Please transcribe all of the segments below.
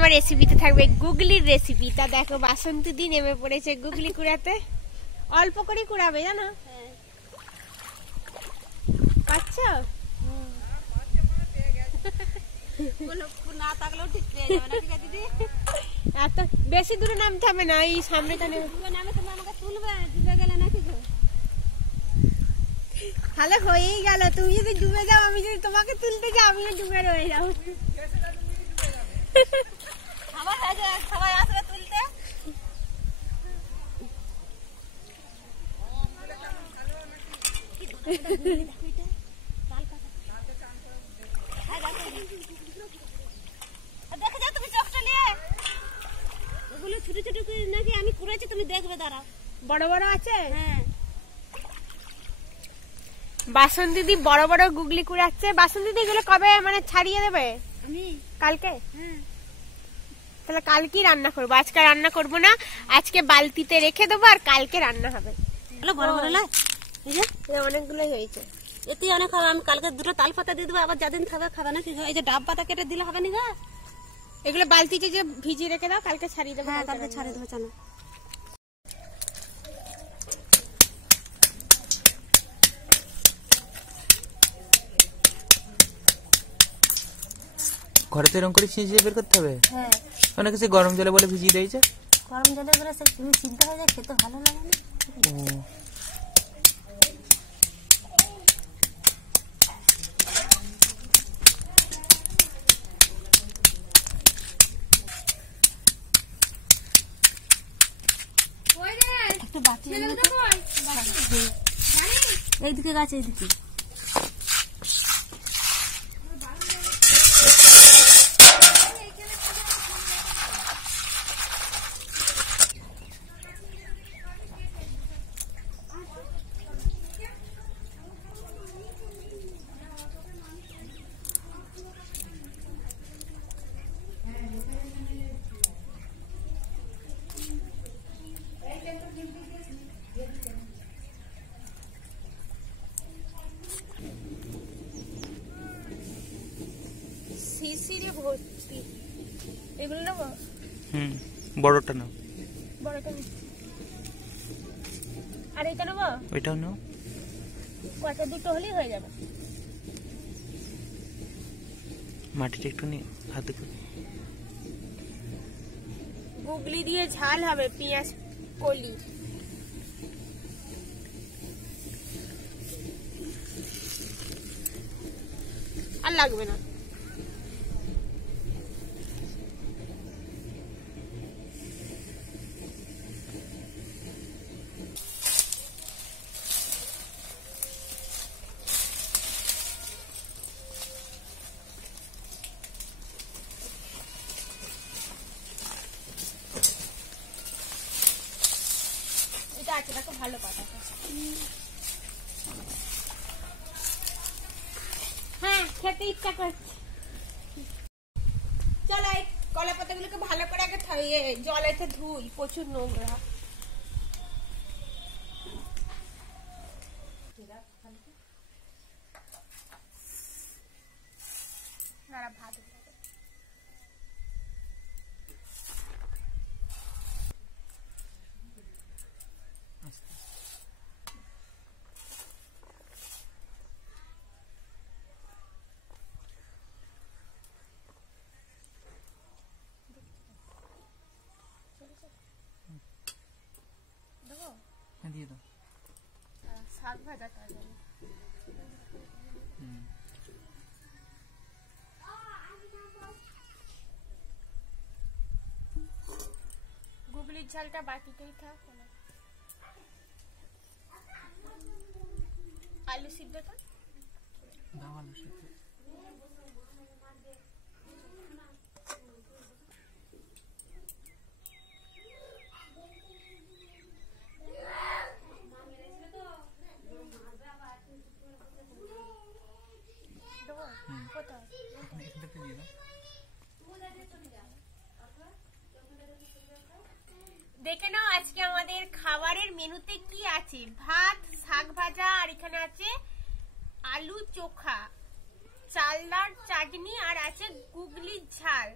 আমার রেসিপিতে থাকবে গুগলির রেসিপি। তা দেখো বাসন্তী দি নেমে পড়েছে গুগলি কুড়াতে। অল্প করে কুড়াবে জানো, পাচ্ছ? এত বেশি দূরে নামতে হবে না, এই সামনে তো তাহলে হয়েই গেল। তুমি যদি ডুবে যাও, আমি যদি তোমাকে তুলতে যাও, আমিও ডুবে রয়ে যাও। সবাই আসবে তুলতে। দেখে যাও তুমি চোখটা নিয়ে, ওগুলো ছোট ছোট করে নাকি আমি কুড়াচ্ছি, তুমি দেখবে দাঁড়াও। বড় বড় আছে। হ্যাঁ, বাসন্তী দি বড় বড় গুগলি কুড়াচ্ছে। বাসন্তী দি এগুলো কবে মানে ছাড়িয়ে দেবে? আমি কালকে। হ্যাঁ, তাহলে কালকে রান্না করবো, আজকে রান্না করবো না। আজকে বালতিতে রেখে দেবো আর কালকে রান্না হবে। বড় বড় নয়, এই যে অনেকগুলোই হয়েছে, এতে অনেক হবে। আমি কালকে দুটো তাল পাতা দিয়ে দেবো, আবার যাদিন খাবে খাবে না। এই যে ডাব পাতা কেটে দিলে হবে না। এগুলো বালতিতে যে ভিজিয়ে রেখে দাও, কালকে ছাড়িয়ে দেবো। হ্যাঁ, কালকে ছাড়িয়ে দেবো। চলো ঘরে তো এরকম করে ছিঁচিয়ে বের করতে হবে। হ্যাঁ, অনেকে সে গরম জলে বলে ভিজিয়ে দিয়েছে। গরম জলে বলে সে তুমি চিন্তা হয়ে যায়, খেতে ভালো লাগে না। এইদিকে গাছ, এইদিকে শিশিরে ভর্তি। এগুলো নেবো। বড়টা নাও। বড়টা আর এটা নেবো। ওইটাও নাও। কটা দুটো হলেই হয়ে যাবে। মাটিটা একটু নিয়ে হাতে করে। গুগলি দিয়ে ঝাল হবে, পেঁয়াজ কলি। আর লাগবে না। এটা আছে, দেখো ভালো পাতাটা। হ্যাঁ, খেতে ইচ্ছা করছে। চলো এই কলা পাতাগুলোকে ভালো করে আগে জলেতে ধুই, প্রচুর নোংরা। ভাত দিয়ে দাও। শাক ভাজা তরকারি। গুগলির ঝালটা বাটিতেই থাক। আলু সিদ্ধটা দাও, আলু সিদ্ধ। দেখে নাও আজকে আমাদের খাবারের মেনুতে কি আছে। ভাত, শাক ভাজা, আর এখানে আছে আলু চোখা, চালদার চাটনি, আর আছে গুগলির ঝাল।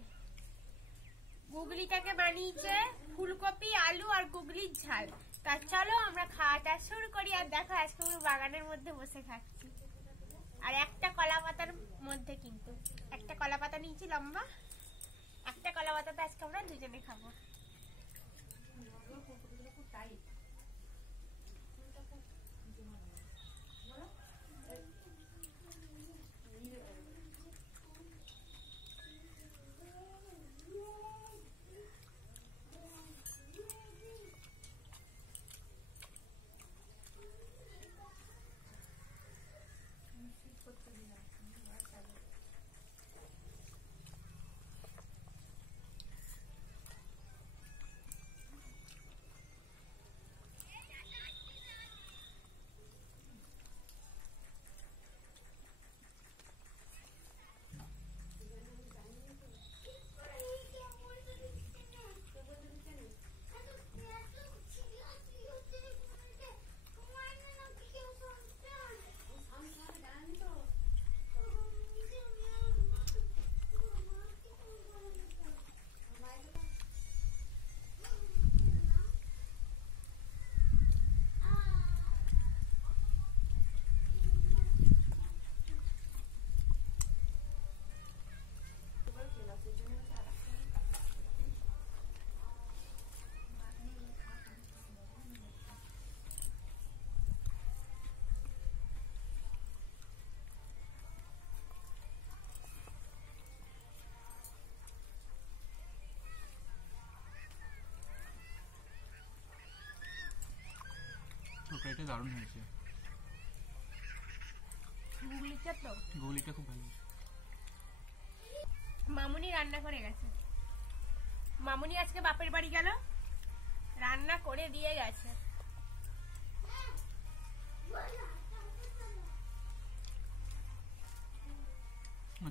গুগলিটাকে বানিয়েছে ফুলকপি, আলু আর গুগলির ঝাল। তা চলো আমরা খাওয়াটা শুরু করি। আর দেখো আজকে আমি বাগানের মধ্যে বসে খাচ্ছি, আর একটা কলা পাতার মধ্যে, কিন্তু একটা কলা পাতা নিয়েছি লম্বা, একটা কলা পাতাতে আজকে আমরা দুজনে খাবো। তরকারিটা দারুণ হয়েছে। গুগলিটা খুব ভালো হয়েছে। মামুনি রান্না করে গেছে। মামুনি আজকে বাপের বাড়ি গেল, রান্না করে দিয়ে গেছে।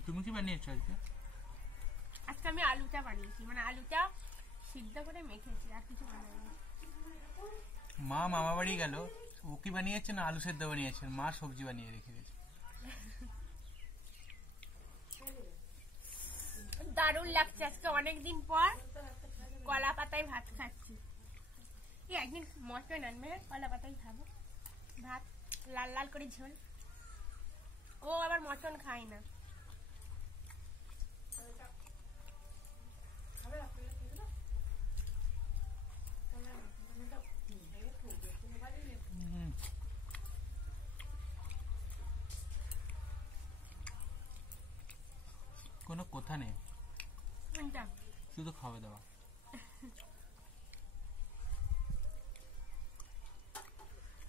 তুমি কি বানিয়েছো আজকে? আজকে আমি আলুটা বানিয়েছি, মানে আলুটা সিদ্ধ করে মেখেছি, আর কিছু বানাইনি। মা মামা বাড়ি গেল, ও কি বানিয়েছে না আলু সেদ্ধ বানিয়েছে, মা সবজি বানিয়ে রেখে গেছে। দারুণ লাগছে, আজকে অনেকদিন পর কলা পাতায় ভাত খাচ্ছি। একদিন মটন আনবে, কলা পাতায় খাবো ভাত, লাল লাল করে ঝোল। ও আবার মটন খায় না। কোনো কথা নেই, শুধু খাওয়া দাওয়া।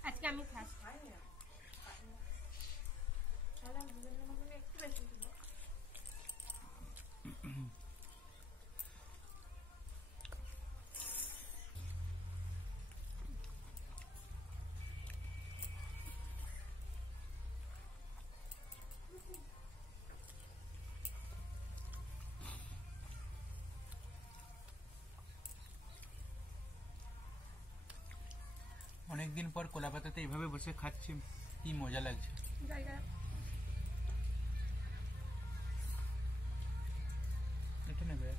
আজকে আমি ফার্স্ট। অনেকদিন পর কলা পাতাতে এইভাবে বসে খাচ্ছি, কি মজা লাগছে। এটা নেবে?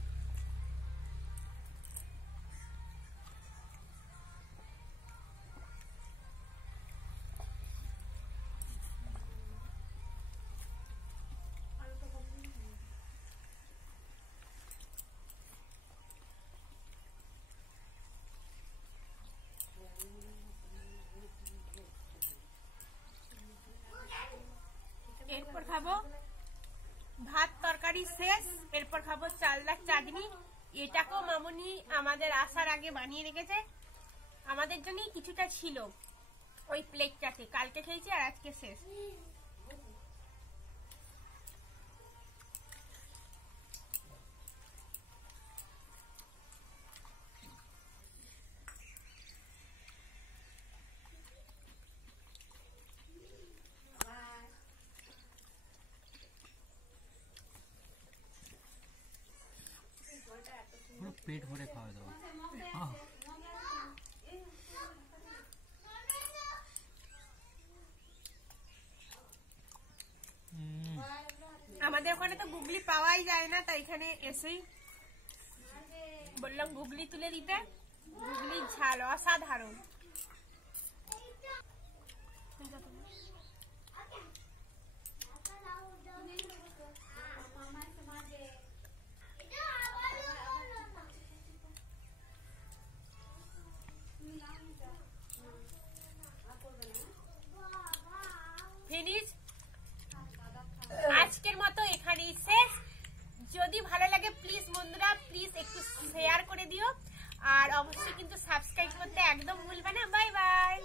এরপর খাবো ভাত তরকারি শেষ, এরপর খাবো চালনার চাটনি। এটাকেও মামুনি আমাদের আসার আগে বানিয়ে রেখেছে, আমাদের জন্যই কিছুটা ছিল ওই প্লেটটাতে। কালকে খেয়েছি আর আজকে শেষ। পুরো পেট ভরে খাওয়া দাওয়া। আমাদের ওখানে তো গুগলি পাওয়াই যায় না, তাই এখানে এসেই বললাম গুগলি তুলে দিতে, গুগলি ঝাল অসাধারণ। ফিনিশ। আজকের মতো এখানেই শেষ। যদি ভালো লাগে প্লিজ বন্ধুরা প্লিজ একটু শেয়ার করে দিও, আর অবশ্যই কিন্তু সাবস্ক্রাইব করতে একদম ভুলবে না। Bye bye.